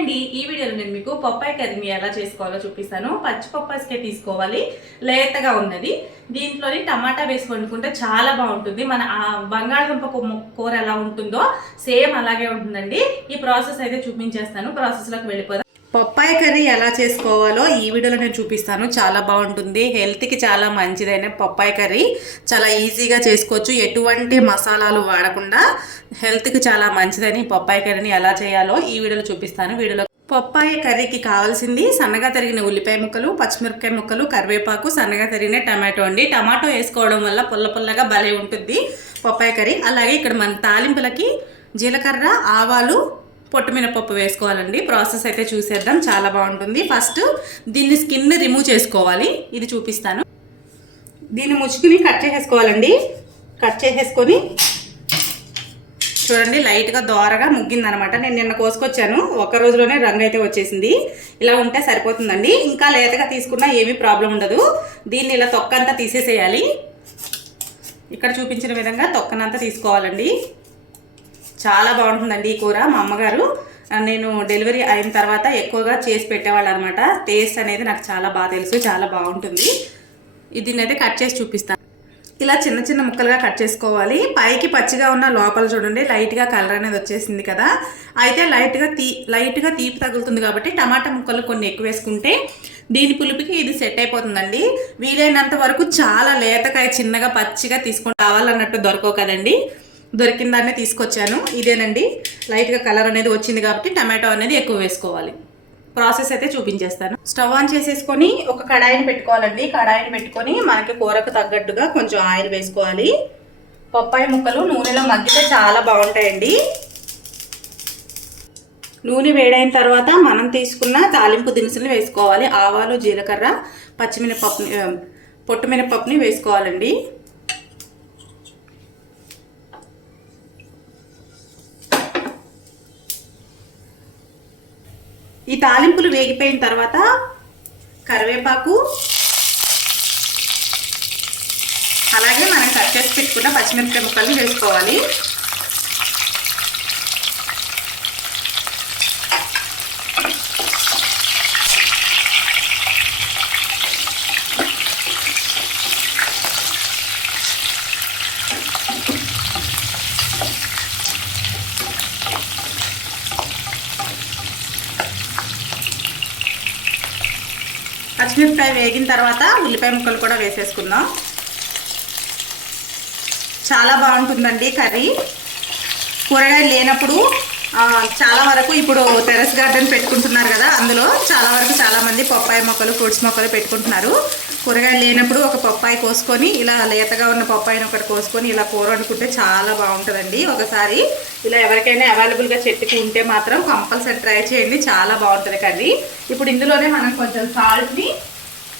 అండి ఈ వీడియోలో నేను మీకు పప్పాయి కర్రీని ఎలా చేసుకోవాలో చూపిస్తాను. పచ్చి పప్పాయిస్కే తీసుకోవాలి. లేతగా ఉన్నది. దీంట్లోని టమాటా వేసి వండుకుంటే చాలా బాగుంటుంది. మన ఆ బంగాళదుంప కూర ఎలా ఉంటుందో సేమ్ అలాగే ఉంటుందండి. ఈ ప్రాసెస్ అయితే చూపించేస్తాను. ప్రాసెస్లోకి వెళ్ళిపోదాం. పప్పాయ కర్రీ ఎలా చేసుకోవాలో ఈ వీడియోలో నేను చూపిస్తాను. చాలా బాగుంటుంది. హెల్త్కి చాలా మంచిదైన పప్పాయి కర్రీ. చాలా ఈజీగా చేసుకోవచ్చు. ఎటువంటి మసాలాలు వాడకుండా హెల్త్కి చాలా మంచిదని పప్పాయ కర్రీని ఎలా చేయాలో ఈ వీడియోలో చూపిస్తాను. వీడియోలో పప్పాయి కర్రీకి కావాల్సింది సన్నగా తరిగిన ఉల్లిపాయ ముక్కలు పచ్చిమిరపకాయ ముక్కలు కరివేపాకు సన్నగా తరిగిన టమాటో అండి. టమాటో వేసుకోవడం వల్ల పుల్ల పుల్లగా భలే ఉంటుంది పప్పాయి కర్రీ. అలాగే ఇక్కడ మన తాలింపులకి జీలకర్ర ఆవాలు పొట్టు మినపప్పు వేసుకోవాలండి. ప్రాసెస్ అయితే చూసేద్దాం. చాలా బాగుంటుంది. ఫస్ట్ దీన్ని స్కిన్ రిమూవ్ చేసుకోవాలి. ఇది చూపిస్తాను. దీన్ని ముచ్చుకుని కట్ చేసేసుకోవాలండి. కట్ చేసేసుకొని చూడండి లైట్గా దోరగా ముగ్గిందనమాట. నేను నిన్న కోసుకొచ్చాను. ఒక రోజులోనే రంగు అయితే వచ్చేసింది. ఇలా ఉంటే సరిపోతుందండి. ఇంకా లేతగా తీసుకున్నా ఏమీ ప్రాబ్లం ఉండదు. దీన్ని ఇలా తొక్కంతా తీసేసేయాలి. ఇక్కడ చూపించిన విధంగా తొక్కనంతా తీసుకోవాలండి. చాలా బాగుంటుందండి ఈ కూర మా అమ్మగారు. నేను డెలివరీ అయిన తర్వాత ఎక్కువగా చేసి పెట్టేవాళ్ళు అనమాట టేస్ట్ అనేది నాకు చాలా బాగా తెలుసు చాలా బాగుంటుంది. దీన్ని అయితే కట్ చేసి చూపిస్తాను ఇలా చిన్న చిన్న ముక్కలుగా కట్ చేసుకోవాలి. పైకి పచ్చిగా ఉన్న లోపల చూడండి లైట్గా కలర్ అనేది వచ్చేసింది కదా. అయితే లైట్గా తీ లైట్గా తీపి తగులుతుంది కాబట్టి టమాటా ముక్కలు కొన్ని ఎక్కువ వేసుకుంటే దీని పులుపుకి ఇది సెట్ అయిపోతుందండి. వీలైనంత వరకు చాలా లేతకాయ చిన్నగా పచ్చిగా తీసుకొని కావాలన్నట్టు దొరకవు కదండి. దొరికిన దాన్నే తీసుకొచ్చాను. ఇదేనండి. లైట్గా కలర్ అనేది వచ్చింది కాబట్టి టమాటో అనేది ఎక్కువ వేసుకోవాలి. ప్రాసెస్ అయితే చూపించేస్తాను. స్టవ్ ఆన్ చేసేసుకొని ఒక కడాయిని పెట్టుకోవాలండి. కడాయిని పెట్టుకొని మనకి కూరకు తగ్గట్టుగా కొంచెం ఆయిల్ వేసుకోవాలి. పప్పాయి ముక్కలు నూనెలో మగ్గితే చాలా బాగుంటాయండి. నూనె వేడైన తర్వాత మనం తీసుకున్న తాలింపు దినుసులు వేసుకోవాలి. ఆవాలు జీలకర్ర పచ్చిమిరపప్పుని ఆ, పొట్టు మినపప్పుని వేసుకోవాలండి. ఈ తాలింపులు వేగిపోయిన తర్వాత కరివేపాకు అలాగే మనం కట్ చేసి పెట్టుకున్న పచ్చిమిరపకాయ ముక్కల్ని వేసుకోవాలి. పచ్చిమిరపకాయ వేగిన తర్వాత ఉల్లిపాయ ముక్కలు కూడా వేసేసుకుందాం. చాలా బాగుంటుందండి కర్రీ. కూరగాయలు లేనప్పుడు చాలా వరకు ఇప్పుడు టెరెస్ గార్డెన్ పెట్టుకుంటున్నారు కదా అందులో చాలా వరకు చాలామంది పప్పాయి మొక్కలు ఫ్రూట్స్ మొక్కలు పెట్టుకుంటున్నారు. కూరగాయలు లేనప్పుడు ఒక పప్పాయి కోసుకొని ఇలా లేతగా ఉన్న పప్పాయిని ఒకటి కోసుకొని ఇలా కూర వండుకుంటే చాలా బాగుంటుందండి. ఒకసారి ఇలా ఎవరికైనా అవైలబుల్గా చెట్టుకి ఉంటే మాత్రం కంపల్సరీ ట్రై చేయండి చాలా బాగుంటుంది కర్రీ. ఇప్పుడు ఇందులోనే మనం కొంచెం సాల్ట్ని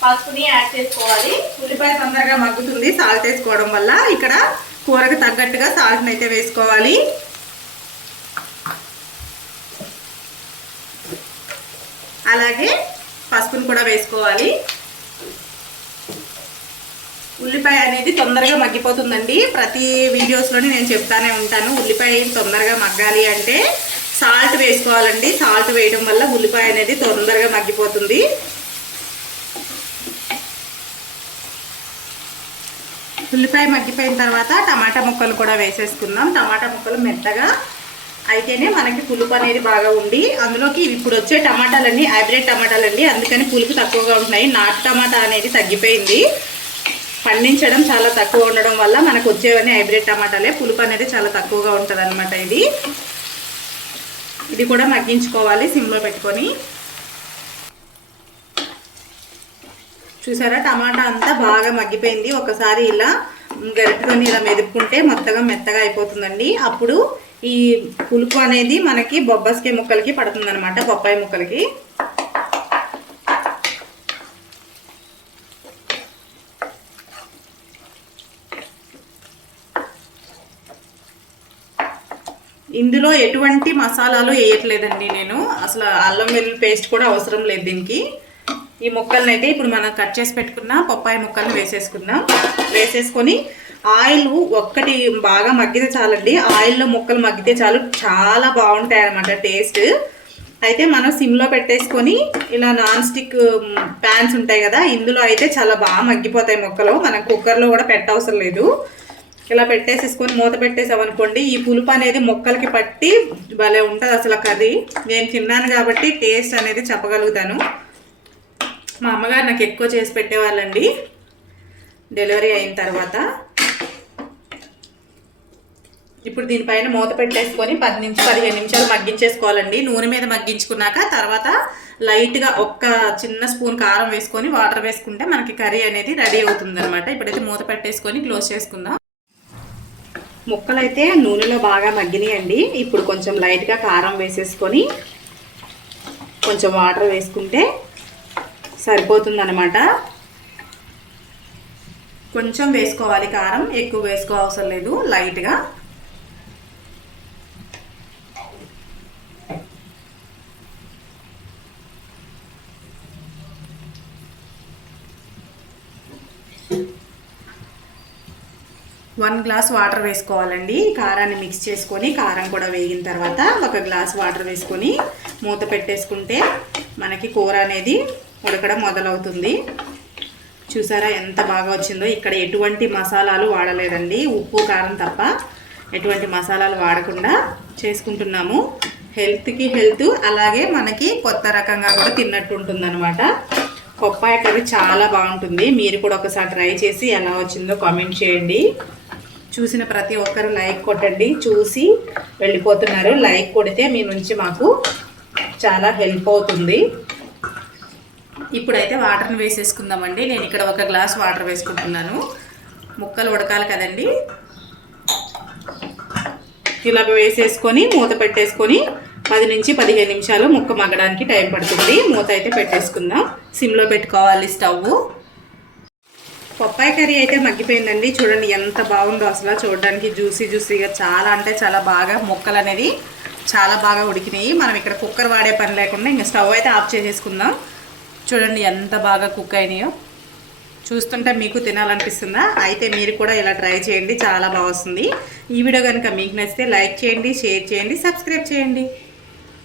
పసుపుని యాడ్ చేసుకోవాలి. ఉల్లిపాయ తొందరగా మగ్గుతుంది సాల్ట్ వేసుకోవడం వల్ల ఇక్కడ కూరకు తగ్గట్టుగా సాల్ట్ని అయితే వేసుకోవాలి. అలాగే పసుపును కూడా వేసుకోవాలి. ఉల్లిపాయ అనేది తొందరగా మగ్గిపోతుందండి. ప్రతి వీడియోస్లోని నేను చెప్తానే ఉంటాను. ఉల్లిపాయ తొందరగా మగ్గాలి అంటే సాల్ట్ వేసుకోవాలండి. సాల్ట్ వేయడం వల్ల ఉల్లిపాయ అనేది తొందరగా మగ్గిపోతుంది. ఉల్లిపాయ మగ్గిపోయిన తర్వాత టమాటా ముక్కలు కూడా వేసేసుకుందాం. టమాటా ముక్కలు మెత్తగా అయితేనే మనకి పులుపు అనేది బాగా ఉండి అందులోకి ఇప్పుడు వచ్చే టమాటాలన్నీ హైబ్రిడ్ టమాటాలండి. అందుకని పులుపు తక్కువగా ఉంటున్నాయి. నాటు టమాటా అనేది తగ్గిపోయింది. పండించడం చాలా తక్కువ ఉండడం వల్ల మనకు వచ్చేవన్నీ హైబ్రిడ్ టమాటాలే. పులుపు అనేది చాలా తక్కువగా ఉంటుంది అనమాట ఇది. ఇది కూడా మగ్గించుకోవాలి సిమ్లో పెట్టుకొని. చూసారా? టమాటా అంతా బాగా మగ్గిపోయింది. ఒకసారి ఇలా గరిటతోని ఇలా మెదుపుకుంటే మొత్తగా మెత్తగా అయిపోతుందండి. అప్పుడు ఈ పులుపు అనేది మనకి బొబ్బస్కాయ ముక్కలకి పడుతుంది అనమాట బొప్పాయి ముక్కలకి. ఇందులో ఎటువంటి మసాలాలు వేయట్లేదండి నేను. అసలు అల్లం వెల్లుల్లి పేస్ట్ కూడా అవసరం లేదు దీనికి. ఈ ముక్కల్ని అయితే ఇప్పుడు మనం కట్ చేసి పెట్టుకున్న పప్పాయి ముక్కల్ని వేసేసుకుందాం. వేసేసుకొని ఆయిల్ ఒక్కటి బాగా మగ్గితే చాలండి. ఆయిల్లో ముక్కలు మగ్గితే చాలు. చాలా బాగుంటాయి అనమాట టేస్ట్. అయితే మనం సిమ్లో పెట్టేసుకొని ఇలా నాన్ స్టిక్ ప్యాన్స్ ఉంటాయి కదా ఇందులో అయితే చాలా బాగా మగ్గిపోతాయి మొక్కలు. మనం కుక్కర్లో కూడా పెట్టవసరం లేదు. ఇలా పెట్టేసేసుకొని మూత పెట్టేసామనుకోండి ఈ పులుపు అనేది మొక్కలకి పట్టి భలే ఉంటుంది అసలు కర్రీ. నేను తిన్నాను కాబట్టి టేస్ట్ అనేది చెప్పగలుగుతాను. మా అమ్మగారు నాకు ఎక్కువ చేసి పెట్టేవాళ్ళండి. డెలివరీ అయిన తర్వాత. ఇప్పుడు దీనిపైన మూత పెట్టేసుకొని పది నుంచి పదిహేను నిమిషాలు మగ్గించేసుకోవాలండి. నూనె మీద మగ్గించుకున్నాక తర్వాత లైట్గా ఒక్క చిన్న స్పూన్ కారం వేసుకొని వాటర్ వేసుకుంటే మనకి కర్రీ అనేది రెడీ అవుతుంది అనమాట ఇప్పుడైతే మూత పెట్టేసుకొని క్లోజ్ చేసుకుందాం. ముక్కలు అయితే నూనెలో బాగా మగ్గినాయండి. ఇప్పుడు కొంచెం లైట్గా కారం వేసేసుకొని కొంచెం వాటర్ వేసుకుంటే సరిపోతుందనమాట కొంచెం వేసుకోవాలి కారం ఎక్కువ వేసుకో అవసరం లేదు లైట్గా. వన్ గ్లాస్ వాటర్ వేసుకోవాలండి. కారాన్ని మిక్స్ చేసుకొని కారం కూడా వేగిన తర్వాత ఒక గ్లాస్ వాటర్ వేసుకొని మూత పెట్టేసుకుంటే మనకి కూర అనేది ఉడకడం మొదలవుతుంది. చూసారా ఎంత బాగా వచ్చిందో? ఇక్కడ ఎటువంటి మసాలాలు వాడలేదండి. ఉప్పు కారం తప్ప ఎటువంటి మసాలాలు వాడకుండా చేసుకుంటున్నాము. హెల్త్కి హెల్త్ అలాగే మనకి కొత్త రకంగా కూడా తిన్నట్టు ఉంటుందన్నమాట. పప్పాయ కర్రీ చాలా బాగుంటుంది. మీరు కూడా ఒకసారి ట్రై చేసి ఎలా వచ్చిందో కామెంట్ చేయండి. చూసిన ప్రతి ఒక్కరు లైక్ కొట్టండి చూసి వెళ్ళిపోతున్నారు. లైక్ కొడితే మీ నుంచి మాకు చాలా హెల్ప్ అవుతుంది. ఇప్పుడైతే వాటర్ని వేసేసుకుందామండి. నేను ఇక్కడ ఒక గ్లాస్ వాటర్ వేసుకుంటున్నాను. ముక్కలు ఉడకాలి కదండి. ఇలా వేసేసుకొని మూత పెట్టేసుకొని పది నుంచి పదిహేను నిమిషాలు ముక్క మగ్గడానికి టైం పడుతుంది. మూత అయితే పెట్టేసుకుందాం. సిమ్లో పెట్టుకోవాలి స్టవ్ పప్పాయి కర్రీ అయితే మగ్గిపోయిందండి. చూడండి ఎంత బాగుందో అసలు చూడడానికి. జ్యూసీ జ్యూసీగా చాలా అంటే చాలా బాగా మొక్కలు అనేది చాలా బాగా ఉడికినాయి. మనం ఇక్కడ కుక్కర్ వాడే పని లేకుండా ఇంకా స్టవ్ అయితే ఆఫ్ చేసేసుకుందాం. చూడండి ఎంత బాగా కుక్ అయినాయో. చూస్తుంటే మీకు తినాలనిపిస్తుందా? అయితే మీరు కూడా ఇలా ట్రై చేయండి. చాలా బాగా వస్తుంది. ఈ వీడియో కనుక మీకు నచ్చితే లైక్ చేయండి షేర్ చేయండి సబ్స్క్రైబ్ చేయండి.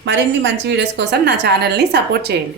మరిన్ని మంచి వీడియోస్ కోసం నా ఛానల్ని సపోర్ట్ చేయండి.